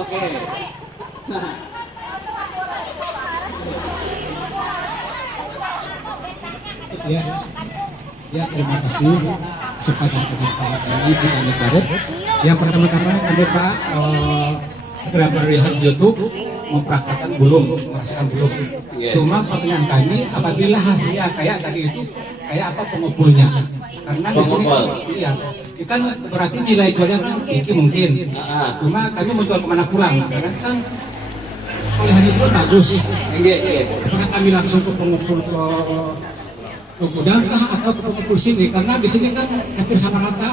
Oke. Nah, Ya, ya terima kasih kesempatan kita ini di Kami Karet. Yang pertama-tama kami Pak segera melihat YouTube mempraktekkan burung, merasakan burung. Cuma pertanyaan kami, apabila hasilnya kayak tadi itu kayak apa pengumpulnya? Karena di sini iya, itu kan berarti nilai jualnya kan tinggi mungkin. Cuma kami menjual kemana pulang? Karena kan pilihan itu kan bagus. Apakah kami langsung ke pengumpul ke gudang kah atau ke pengumpul sini? Karena di sini kan hampir sama rata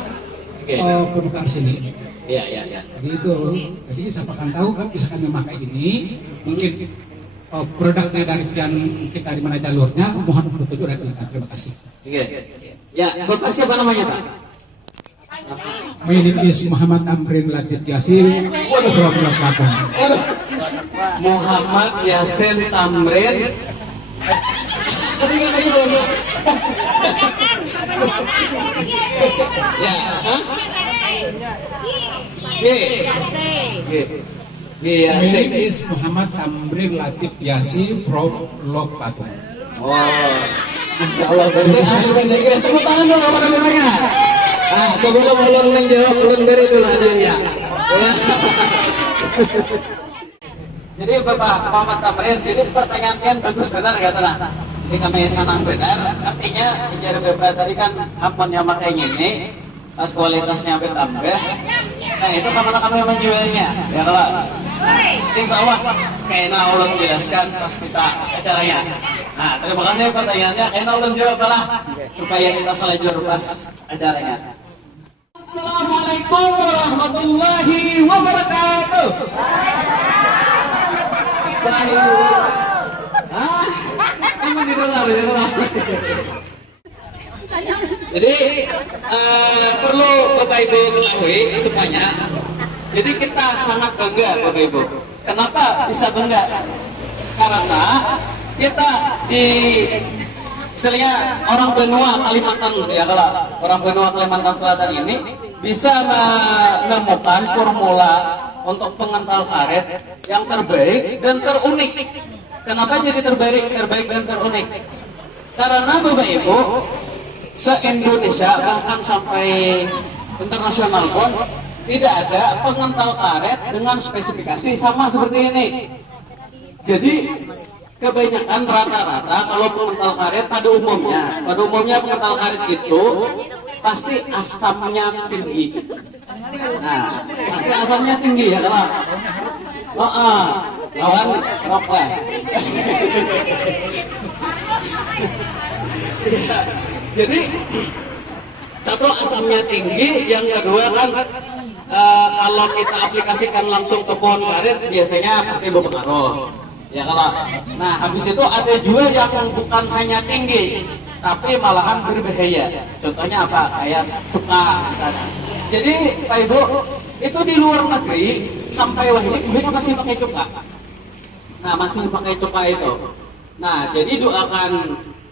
produk sini. iya. Jadi itu, jadi siapa akan tahu kan bisa kami memakai ini. Mungkin produknya dari yang mungkin dari mana jalurnya. Mohon petunjuk dari pemerintah. Terima kasih. Oke. Ya, Bapak siapa namanya, Pak? My name is Muhammad Amrin Latif Yasin from Lampung. Muhammad Yasin Tamrin. Ya, hah? My name is Muhammad Amrin Latif Yasin from Lampung. Oh, Insya Allah benar. Tepuk tangan dong apa namanya? Ah, sebelum ulun menjawab, ulun beri dulu hadiahnya. Jadi Bapak Muhammad Tamrin, jadi pertanyaan kan bagus benar katalah. Ini kami sanang benar. Artinya jadi Bapak tadi kan ampun yang makanya ini, pas kualitasnya bertambah. Nah itu kemana kami menjualnya, ya kalau. Insya Allah kayaknya ulun jelaskan pas kita acaranya. Nah terima kasih pertanyaannya. Kayaknya ulun jawab lah supaya kita selajur pas acaranya. Assalamualaikum warahmatullahi wabarakatuh. Emang di dolar. Jadi perlu Bapak Ibu ketahui semuanya. Jadi kita sangat bangga Bapak Ibu. Kenapa bisa bangga? Karena kita di istilahnya orang benua Kalimantan ya, kalau orang benua Kalimantan Selatan ini bisa menemukan formula untuk pengental karet yang terbaik dan terunik. Kenapa jadi terbaik dan terunik? Karena Bapak Ibu se-Indonesia bahkan sampai internasional pun tidak ada pengental karet dengan spesifikasi sama seperti ini. Jadi kebanyakan rata-rata kalau pengental karet pada umumnya pengental karet itu pasti asamnya tinggi. Nah, pasti asamnya tinggi ya kalau lawan rokok. Jadi satu asamnya tinggi, yang kedua kan kalau kita aplikasikan langsung ke pohon karet biasanya pasti berpengaruh. Ya kalau, nah habis itu ada juga yang bukan hanya tinggi, tapi malahan berbahaya. Contohnya apa? Kayak cuka. Jadi Pak Ibu, itu di luar negeri sampai wah ini masih pakai cuka. Nah masih pakai cuka itu. Nah jadi doakan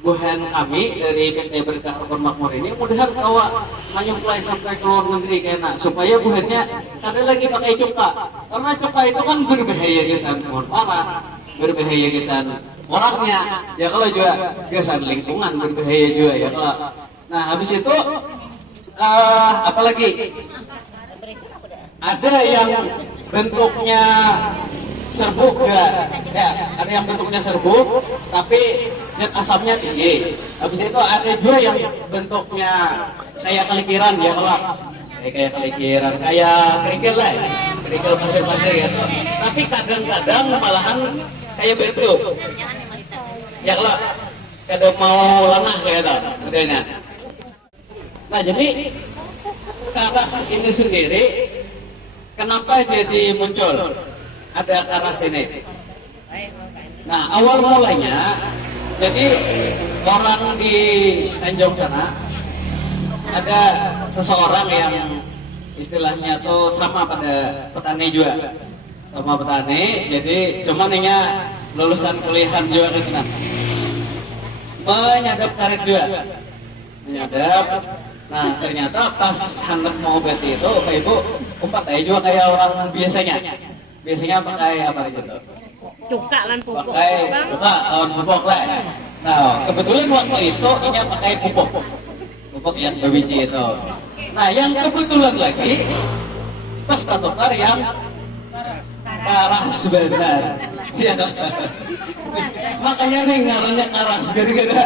buhan kami dari PT Berkah Rukun Makmur ini mudahan kawa menyuplai sampai ke luar negeri kena supaya buhannya ada lagi pakai cuka. Karena cuka itu kan berbahaya gesan parah, berbahaya gesan orangnya. Ya kalau juga gesan lingkungan berbahaya juga ya kalau. Nah habis itu apalagi ada yang bentuknya serbuk ya, ada yang bentuknya serbuk tapi net asamnya tinggi. Habis itu ada juga yang bentuknya kayak kalikiran ya kalau kayak kalikiran, kayak kerikil lah, kerikil pasir-pasir ya. Tapi kadang-kadang malahan kayak bentuk ya kalau kadang mau lengah kayak itu modelnya. Nah jadi karas ini sendiri kenapa jadi muncul ada karas ini? Nah awal mulanya jadi orang di Tanjung sana ada seseorang yang istilahnya tuh sama pada petani juga, sama petani. Jadi cuman ini lulusan kuliahan juga kan, menyadap karet juga, menyadap. Nah ternyata pas handap mau beti itu Pak Ibu umpat aja juga kayak orang biasanya. biasanya pakai apa aja tuh? Cuka lan pupuk. Pakai coba lawan pupuk lah. Nah, kebetulan waktu itu ini pakai pupuk yang berbiji itu. Nah, yang kebetulan lagi pas tukar yang karas benar. Ya. Makanya nih ngarannya karas gara-gara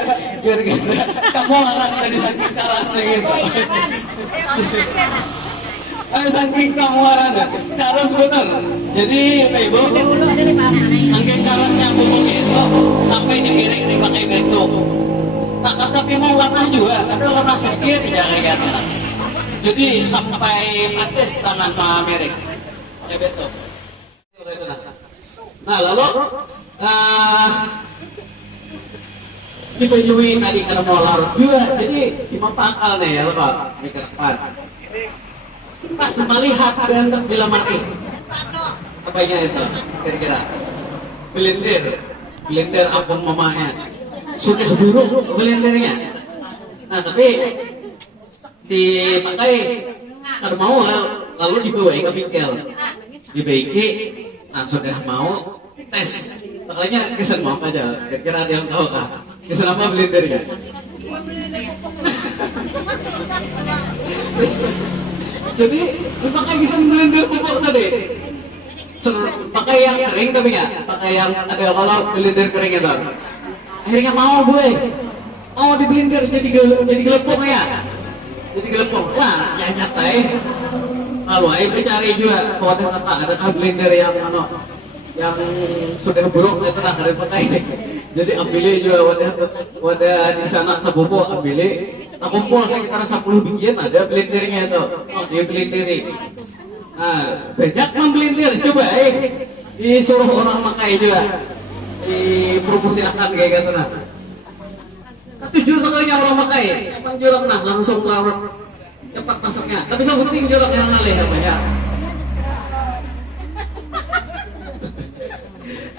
kamu orang tadi saking karasnya gitu. Saking kamu orang karas benar. Jadi Pak Ibu, saking karasnya pupuknya itu sampai dipiring dipakai bentuk. Nah, tapi mau warna juga ada warna sedikit jangan. Jadi sampai pates tangan Pak Merek pakai bentuk. Nah lalu di Banyuwi tadi karena mau larut juga, jadi gimana pakal nih ya Pak ke depan. Pas melihat bentuk di lemari, apanya itu kira-kira? Belindir ampun mamanya sudah buruk belindirnya. Nah tapi dipakai karena mau lalu dibawa ke bengkel, dibaiki. Nah sudah mau tes sekalinya kesan mau aja kira-kira ada yang tahu kah kesan apa blendernya. Jadi dipakai kesan blender pupuk tadi pakai yang kering tapi nggak pakai yang ada kalau blender kering itu akhirnya mau gue mau di blender jadi gelepung ya jadi gelepung. Wah yang nyatai kalau Ibu cari juga wadah ada blender yang yang sudah buruk itu lah harus pakai. Jadi ambilnya juga wadah di sana sepupu ambilnya. Tak kumpul sekitar 10 bijian ada blendernya itu. Dia blenderi. Nah banyak memblender coba disuruh orang pakai juga. Dipromosikan kayak gitu nah. Tujuh sekalinya orang pakai emang jorok nah langsung larut cepat masuknya. Tapi sebuting jorok yang ngalih ya banyak.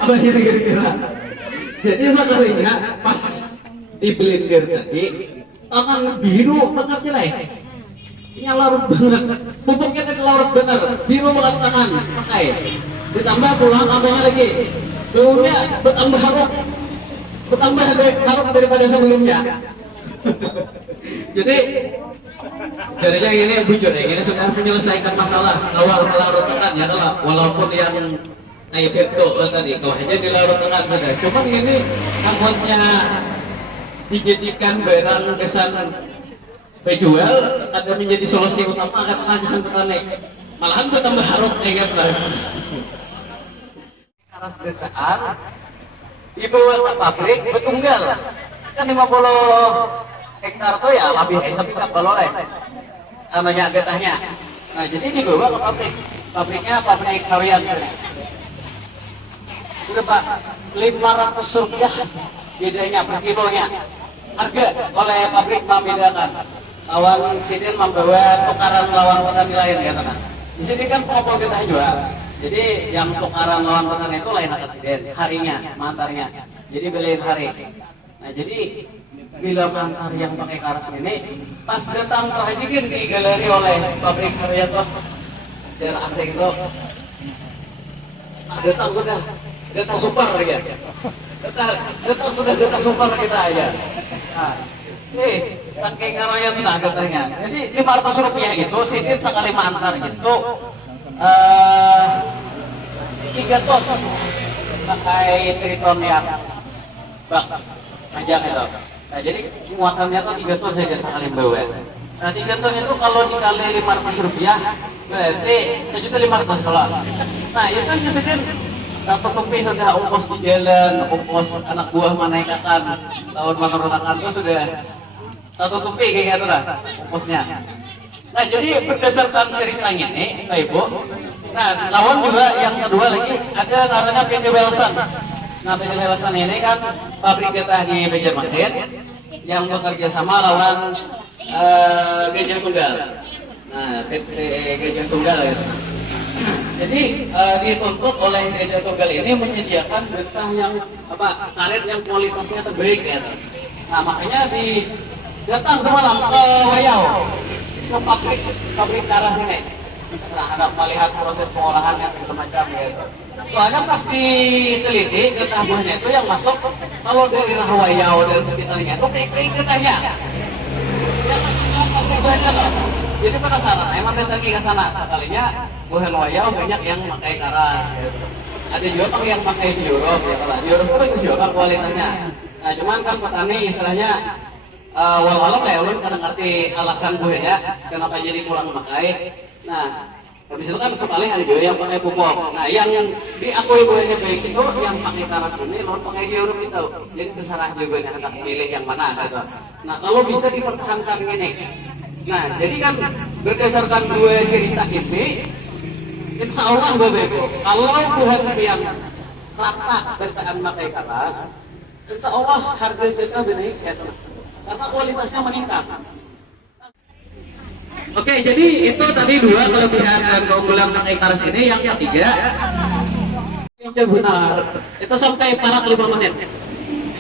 Apa ini kira-kira? Jadi sekalinya pas di blender tadi tangan biru banget jelek. Ini larut banget. Pupuknya tadi larut bener. Biru banget tangan pakai. Ditambah pulang abangnya lagi. Baunya bertambah harum. Bertambah harum daripada sebelumnya. Jadi jadinya ini bujur ya, ini sudah menyelesaikan masalah awal melarut tekan ya kalau walaupun yang kayak bentuk tadi kau hanya dilarut tekan saja. Cuman ini nampaknya dijadikan barang kesan dijual ada menjadi solusi utama karena kesan petani malahan bertambah harum ya kan. Karas betaan dibawa ke pabrik betunggal kan 50 hektar tuh ya lebih sepikat baloleh namanya getahnya. Nah jadi dibawa ke pabriknya pabrik Kawian udah Pak 500 rupiah bedanya per kilonya harga oleh pabrik membedakan lawan sini membawa tukaran lawan petani lain ya teman. Di sini kan pokok getah juga jadi yang tukaran lawan petani itu lain aksiden harinya mantarnya jadi beliin hari. Nah jadi bila mantar yang pakai karas ini pas datang ke Haji Gin digaleri oleh pabrik karya tuh daerah asing itu datang sudah datang super ya datang sudah datang super kita aja. Nah, saking karya tuh nah datangnya jadi 500 rupiah itu sidin sekali mantar itu 3 ton pakai triton yang bak panjang itu. Nah jadi muatannya tuh 3 ton saja sekali bawa. Nah 3 ton itu kalau dikali 500 rupiah berarti 1.500.000 kalau. Nah itu kan kemudian tutupi sudah ongkos di jalan, ongkos anak buah menaikkan tahun menurunkan itu sudah tutupi kayak gitu lah ongkosnya. Nah jadi berdasarkan ceritanya ini Pak Ibu. Nah lawan juga yang kedua lagi ada namanya Penjebelsan. Nah Penjebelsan ini kan pabrik getah di Banjarmasin yang bekerja sama lawan Gajah Tunggal. Nah PT Gajah Tunggal gitu. Jadi dituntut oleh Gajah Tunggal ini menyediakan getah yang karet yang kualitasnya terbaik ya. Nah makanya datang semalam ke Wayau ke pabrik karas ini. Nah, ada melihat proses pengolahan yang macam gitu. Soalnya pas diteliti getah buahnya itu yang masuk kalau dari Rahwayau dan sekitarnya itu kayak getahnya. Yang masuk buahnya loh. Jadi penasaran, emang lagi ke sana. Kalinya buah wayau banyak yang pakai karas gitu. Ada juga yang pakai diuruk ya kan. Diuruk itu bagus juga kualitasnya. Nah, cuman kan petani istilahnya walau ya ulun kadang ngerti alasan buahnya kenapa jadi kurang pakai. Nah, habis itu kan sekali ada juga yang pakai pupuk. Nah, yang diakui buahnya baik itu yang pakai karas ini, lawan pakai diuruk itu. Jadi terserah juga nih hendak milih yang mana gitu. Nah, kalau bisa dipertahankan gini. Nah, jadi kan berdasarkan dua cerita ini, insya Allah Bapak Ibu, kalau buah yang rata bertahan pakai karas, insya Allah harga kita naik ya, karena kualitasnya meningkat. Oke, jadi itu tadi dua kelebihan dan keunggulan pakai karas ini. Yang ketiga, yang benar, itu sampai parak 5 menit.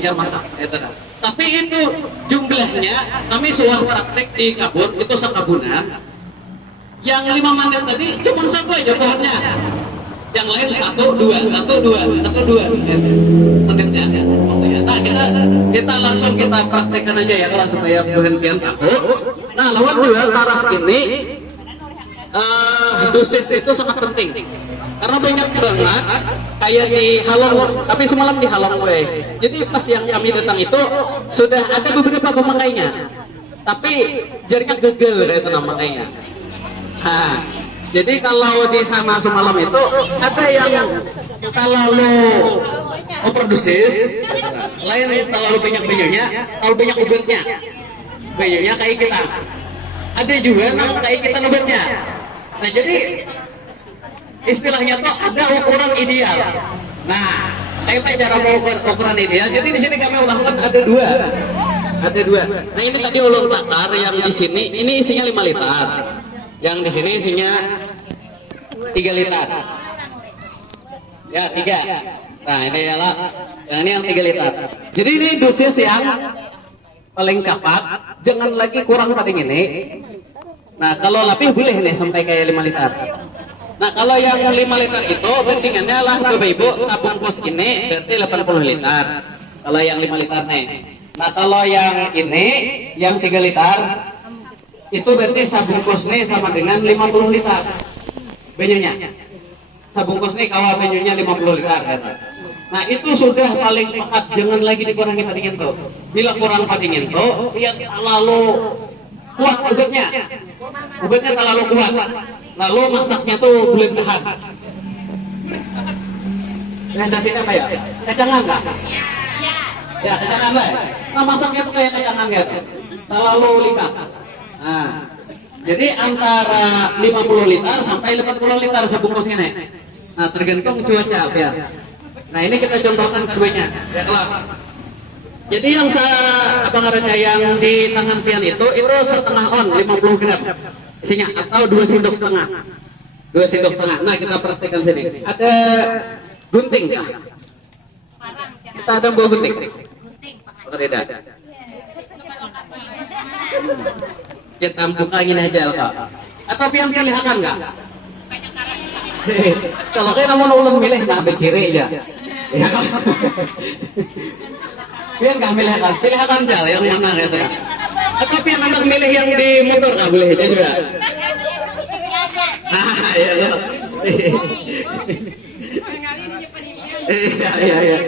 Ya masak, itu dah. Tapi itu jumlahnya kami sudah praktek di kabun itu sekabunan. Yang 5 menit tadi cuma satu aja pohonnya. Yang lain 1, 2 menitnya. Nah, kita langsung kita praktekkan aja ya kalau supaya penghentian takut. Nah, lawan dua taras ini dosis itu sangat penting. Karena banyak banget kayak di Halong, tapi semalam di Halong gue. Jadi pas yang kami datang itu sudah ada beberapa pemakainya, tapi jaringnya gagal kayak itu pemakainya. Nah, jadi kalau di sana semalam itu ada yang terlalu overdosis, lain terlalu banyak banyunya, terlalu banyak obatnya. Banyunya kayak kita. Ada juga yang kayak kita obatnya. Nah, jadi istilahnya tuh ada ukuran ideal. Nah, kayak cara mengukur ukuran ideal. Jadi di sini kami ulangkan ada dua. Nah, ini tadi ulun takar yang di sini ini isinya 5 liter. Yang di sini isinya 3 liter. Ya, 3. Nah, ini adalah ini yang 3 liter. Jadi ini dosis yang paling tepat. Jangan lagi kurang pada ini. Nah, kalau lebih boleh nih sampai kayak 5 liter. Nah, kalau yang 5 liter itu bandingannya lah Bapak Ibu sabungkus ini berarti 80 liter. Kalau yang 5 liter nih. Nah, kalau yang ini yang 3 liter itu berarti sabungkus nih sama dengan 50 liter banyunya. Sabungkus nih kawah banyunya 50 liter kata. Nah, itu sudah paling tepat, jangan lagi dikurangi padingin tuh. Bila kurang padingin tuh dia terlalu kuat obatnya. Obatnya terlalu kuat. Lalu masaknya tuh bulan tahan. Sensasinya apa ya? Kecangan nggak? Ya, kecangan lah. Nah, masaknya tuh kayak kecangan gitu. Terlalu likat. Nah, jadi antara 50 liter sampai 80 liter sebungkusnya nih. Nah, tergantung cuaca ya. Nah, ini kita contohkan keduanya. Ya, jadi yang apa ngarannya yang di tangan pian itu setengah on 50 gram isinya atau 2 sendok setengah. 2 sendok setengah. Nah, kita praktekkan sini. Ada gunting. Kita ada buah gunting. Berbeda. Ya tampuk angin aja Pak. Atau pian pilihan enggak? Kalau kayak namun ulun milih nah beciri aja. Ya. Pian enggak milih kan? Pilihan jal yang mana gitu. Atau pian hendak milih yang di motor enggak boleh aja juga. Ah, iya ya. Iya.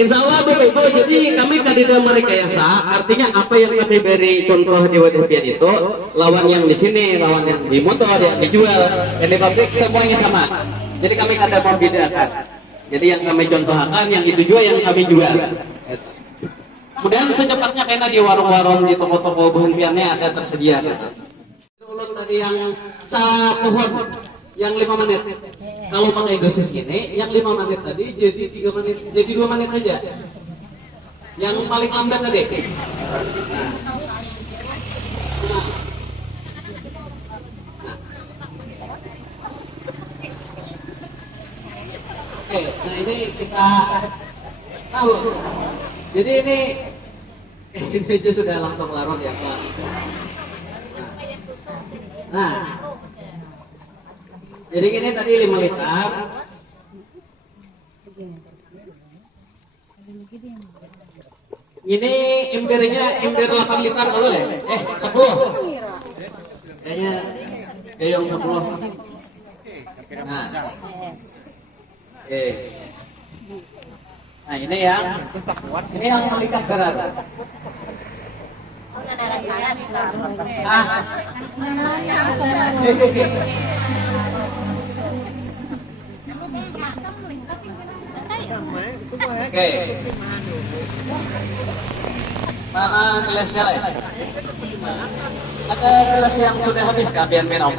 Insya Allah Bapak Ibu, jadi kami kadida merekayasa, artinya apa yang kami beri contoh di wadah pian itu, lawan yang di sini, lawan yang di motor, yang dijual, yang di pabrik semuanya sama. Jadi kami kada membedakan. Jadi yang kami contohkan, yang itu jual, yang kami jual. Kemudian secepatnya kena di warung-warung, di toko-toko bahan piannya ada tersedia. Ulun tadi yang sepohon yang 5 menit. Kalau pakai dosis ini, yang 5 menit tadi jadi 3 menit, jadi 2 menit aja. Yang paling lambat tadi. Oke, nah ini kita tahu. Jadi ini aja sudah langsung larut ya Pak. Nah, jadi ini tadi 5 liter. Ini embernya ember 8 liter boleh? 10. Kayaknya yang 10. Nah. Nah, ini yang melikat berat. Ah. Oke. Mana gelasnya lah? Ada gelas yang sudah habis kah biar minum?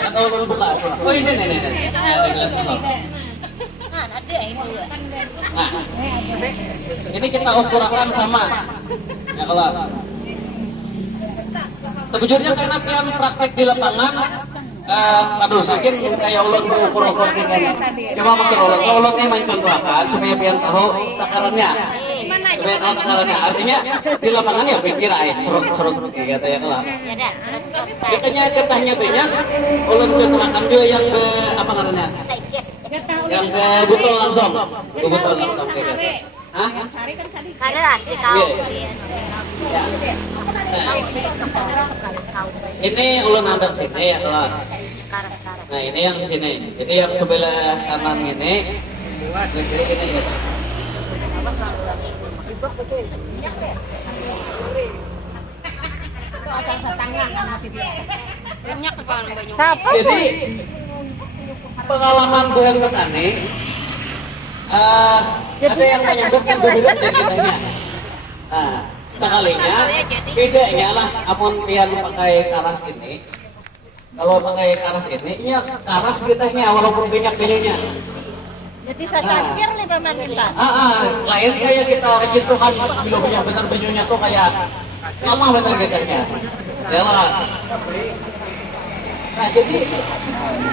Atau belum buka? Oh ini. Ada gelas kosong. Nah, ini kita ukuran sama. Ya kalau sebujurnya karena pian praktek di lapangan, aduh saking kayak ulun berukur-ukur gini. Coba maksud ulun ini main contohkan supaya pian tahu takarannya. Supaya tahu takarannya. Artinya di lapangan ya pikir aja serut kayak ya kalau. Biasanya getahnya banyak, ulun contohkan juga yang apa namanya? Yang ke botol langsung, kayak gitu. Hah? Karas di kau. Ini ulun adap sini ya kalau. Karas. Nah ini yang di sini. Jadi yang sebelah kanan ini, kiri ini ya. Jadi pengalaman bulan petani, ada yang menyebutkan berbeda dari kitanya. Nah, sekalinya bedanya lah, apun pian pakai karas ini. Kalau pakai karas ini, iya karas kitanya walaupun banyak-banyaknya. Jadi secangkir 5 menit. Lain kayak kita gitu kan, bila punya benar banyaknya tuh kayak lama benar kitanya. Ya lah. Nah jadi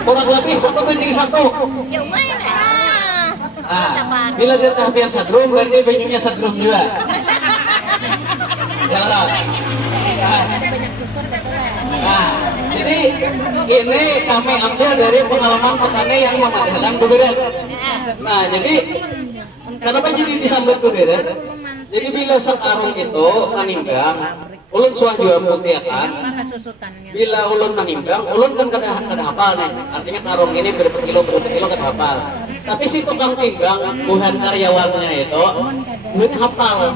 kurang lebih 1:1. Ya lumayan ya. Bila dia tahap sadrum, berarti banyunya sadrum juga. Ya lah. Nah, jadi ini kami ambil dari pengalaman petani yang memadahkan beberet. Nah, jadi kenapa jadi disambut beberet? Jadi bila sekarung itu meninggang, ulun suah jual putih kan. Bila ulun menimbang, ulun kan kada hafal nih. Artinya karung ini berapa kilo kada hafal. Tapi si tukang timbang, buhan karyawannya itu, buhan hafal.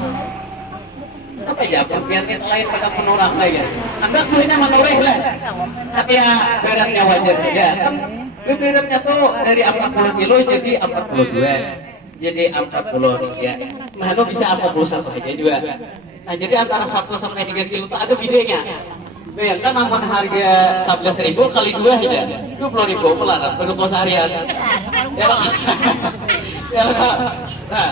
Apa ya, biar kita lain pada menurang ya. Anda buahnya menurih lah. Tapi ya beratnya wajar saja. Kan beratnya tuh dari 40 kilo jadi 42. Jadi 43. Mana bisa 41 aja juga. Nah jadi antara 1 sampai 3 kilo itu ada bedanya. Bayangkan namun harga 11.000 kali 2 aja 20.000 pelan berdua seharian. Ya Pak. Ya Pak. Nah.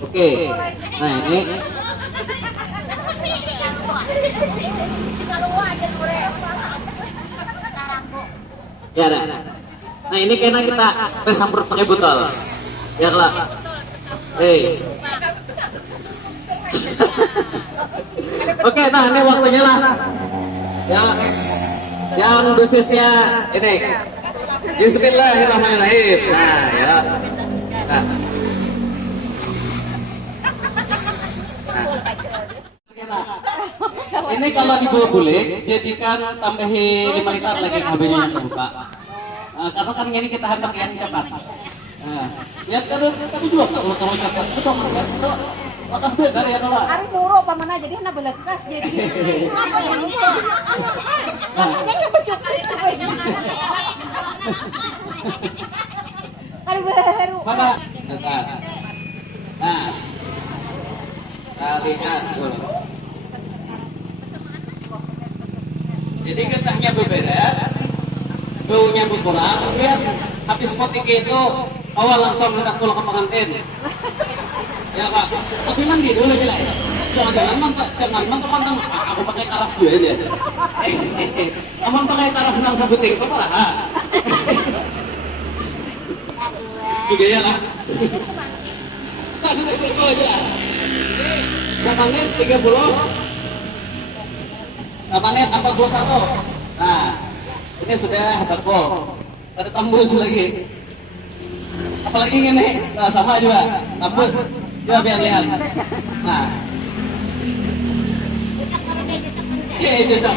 Oke. Nah ini. Ya, nah ini kena kita pesamprot pakai botol. Ya kelak. Oke, nah ini waktunya lah. Ya, yang dosisnya ini. Bismillahirrahmanirrahim. Nah, ya. Nah. Ini kalau dibawa boleh, jadikan tambahi 5 liter lagi kabelnya yang terbuka. Karena kan ini kita hendak yang cepat. Ya tadi juga kalau cepat itu atas beda ya kalau. Ari muro pamana jadi na belekas jadi. Ini becuk ari sebenarnya. Ari baru. Mana? Nah. Lihat dulu. Jadi getahnya berbeda, baunya berkurang. Lihat habis motik itu awal langsung hendak pulang ke pengantin. Ya Pak, tapi mandi dulu bila ya. Jangan mantap aku pakai karas dulu aja. Aman pakai karas nang sabuting itu malah. juga ya lah. Nah, sudah itu aja. Berapa menit? 30. Berapa menit? 41. Nah, ini sudah teko. Ada tembus lagi. Apalagi ini, nah, sama juga. Tembus. Coba biar lihat. Nah. Jejak.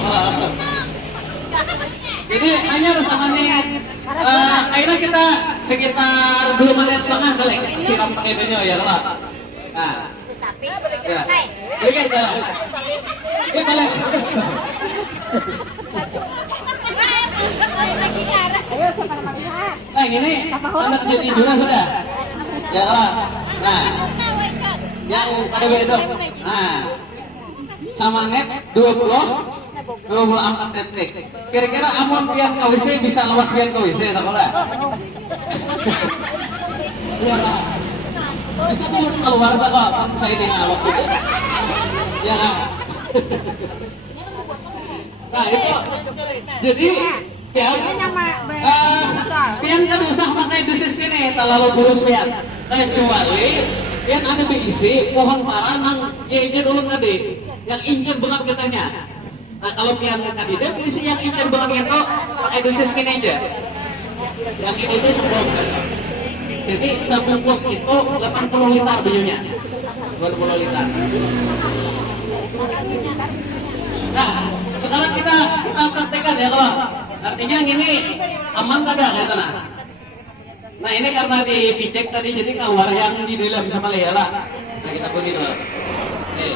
Jadi hanya sama menit. Akhirnya kita sekitar 2 menit setengah kali siram pakai benyo ya lah. Nah, ya. Berikan jalan. Ini balik. Nah ini anak jadi dua sudah. Ya lah. Nah, yang pada itu. Nah, sama net 24 detik. Kira-kira amun pian KWC bisa lawas pian KWC tak boleh? Iya kan? Bisa belum keluar kok saya ini waktu itu. Ya kan? Nah itu. Jadi pian pian kan usah pakai dosis ini terlalu burus pian. Kecuali pian ada diisi pohon parah nang yang ulun tadi yang injek banget katanya. Nah kalau pian kandidat isi yang injek banget itu pakai dosis ini aja. Yang ini itu cukup kan. Jadi sebungkus itu 80 liter bionya. 20 liter. Nah, sekarang kita praktekkan ya kalau artinya yang ini aman kada kayak tanah. Nah ini karena dipicek tadi jadi keluar yang di dalam sama lah. Nah kita bunyi dulu. Nih.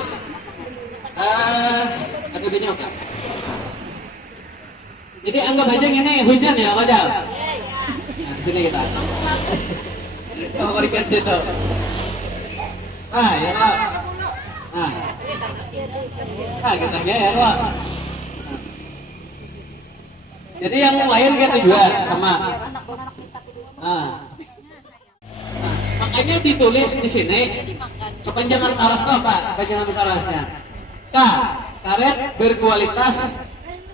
Ada banyak kan? Jadi anggap aja ini hujan ya Kojal. Nah di sini kita. Kalau berikan situ. Ah ya Pak. Nah kita ya Pak. Jadi yang lain kita juga sama. Nah, makanya ditulis di sini kepanjangan karas apa? Kepanjangan karasnya. K, karet berkualitas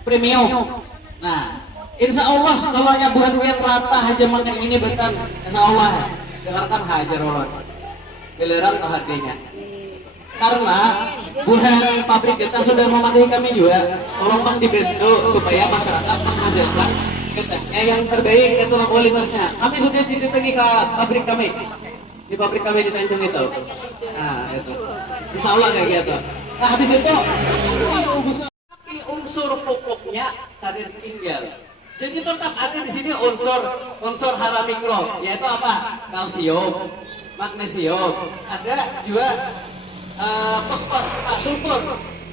premium. Nah, insya Allah kalau yang bukan lihat rata aja makan ini betul. Insya Allah, dengarkan hajar Allah. Giliran ke hatinya. Karena bukan pabrik kita sudah mematuhi kami juga, tolong bang dibentuk supaya masyarakat menghasilkan keteknya yang terbaik itu kualitasnya. Kami sudah didatangi ke pabrik kami, di pabrik kami di Tanjung itu. Nah itu, insya Allah kayak gitu. Nah habis itu, tapi unsur pupuknya karir tinggal. Jadi tetap ada di sini unsur hara mikro, yaitu apa? Kalsium, magnesium, ada juga fosfor, sulfur.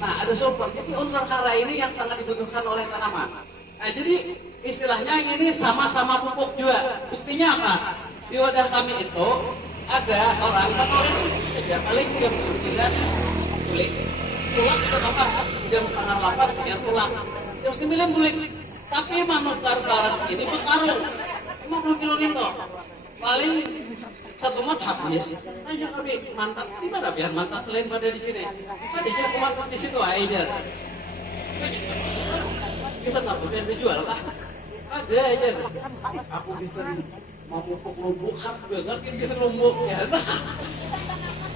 Nah, ada sulfur. Jadi unsur hara ini yang sangat dibutuhkan oleh tanaman. Nah, jadi istilahnya ini sama-sama pupuk juga. Buktinya apa? Di wadah kami itu ada orang sedikit aja, paling jam 9 bulik. Tulang itu apa? Jam setengah 8 biar tulang. Jam 9 bulik. Tapi manukar karas ini berkarung 50 kilo itu. Paling satu mat habis. Aja kami mantap, kita ada biar mantap selain pada di sini. Tadi aja aku mantap di situ aja. Bisa tak biar dijual lah. Ada aja. Aku bisa mau pupuk lumbuk, dengar kita bisa lumbuk ya.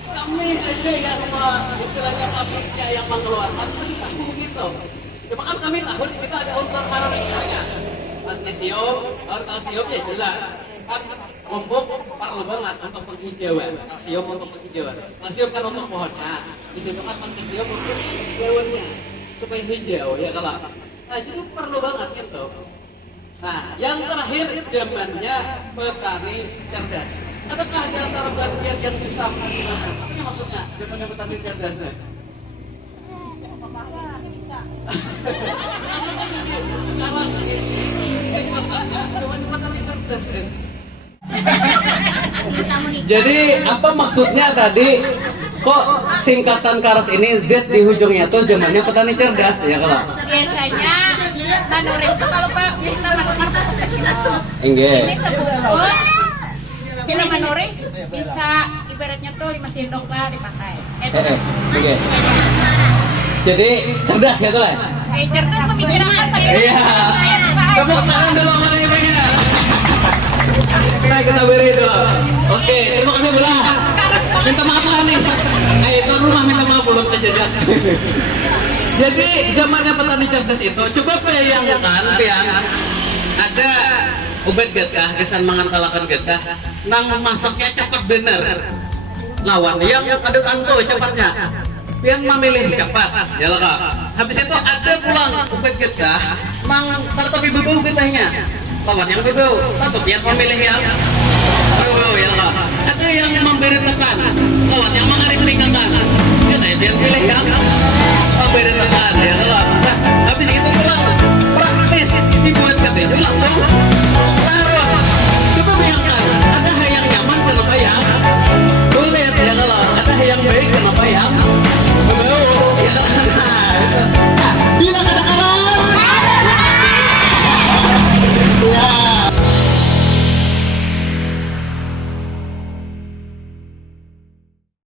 Kami aja yang istilahnya pabriknya yang mengeluarkan aku begitu. Cuma kan kami tahu di situ ada unsur hara misalnya magnesium, kalsium ya jelas. Kan lumbuk perlu banget untuk penghijauan, kalsium untuk penghijauan, kalsium kan untuk pohonnya, di situ kan magnesium untuk daunnya supaya hijau ya kalau. Nah jadi perlu banget gitu. Nah yang terakhir zamannya petani cerdas. Adakah di antara bagian yang bisa menggunakan? Apa maksudnya zamannya petani cerdasnya? Kenapa jadi cara segini? Saya petani cerdas kan? Jadi apa maksudnya tadi kok singkatan karas ini Z di ujungnya tuh zamannya petani cerdas ya kalau? Biasanya manure itu kalau Pak kita makan Enggak. ini sebungkus. Jadi manure bisa ibaratnya tuh 5 sendok lah dipakai. Oke. Jadi cerdas ya tuh lah. Cerdas pemikiran saya. Iya. Tepuk tangan dulu sama ibunya. Nah, kita beri dulu. Oke, terima kasih Bula. Minta maaf lah nih. Tuan rumah minta maaf belum terjejak. Jadi zamannya petani cerdas itu coba bayangkan ada ubed getah kesan mangantalakan getah nang masaknya cepat bener lawan yang ada tanto cepatnya yang memilih cepat ya lah Kak. Habis itu ada pulang ubed getah mang tetapi bebau getahnya lawan yang bebau tapi yang memilih yang bebau ya lah Kak. Ada yang memberi tekan lawan yang mengarik peringatan kita biar pilih yang memberi tekan ya lah. Nah, habis itu pulang praktis dibuat KTP langsung larut. Coba bayangkan ada yang nyaman kenapa yang sulit ya kalau ada yang baik kenapa yang bebau ya lah.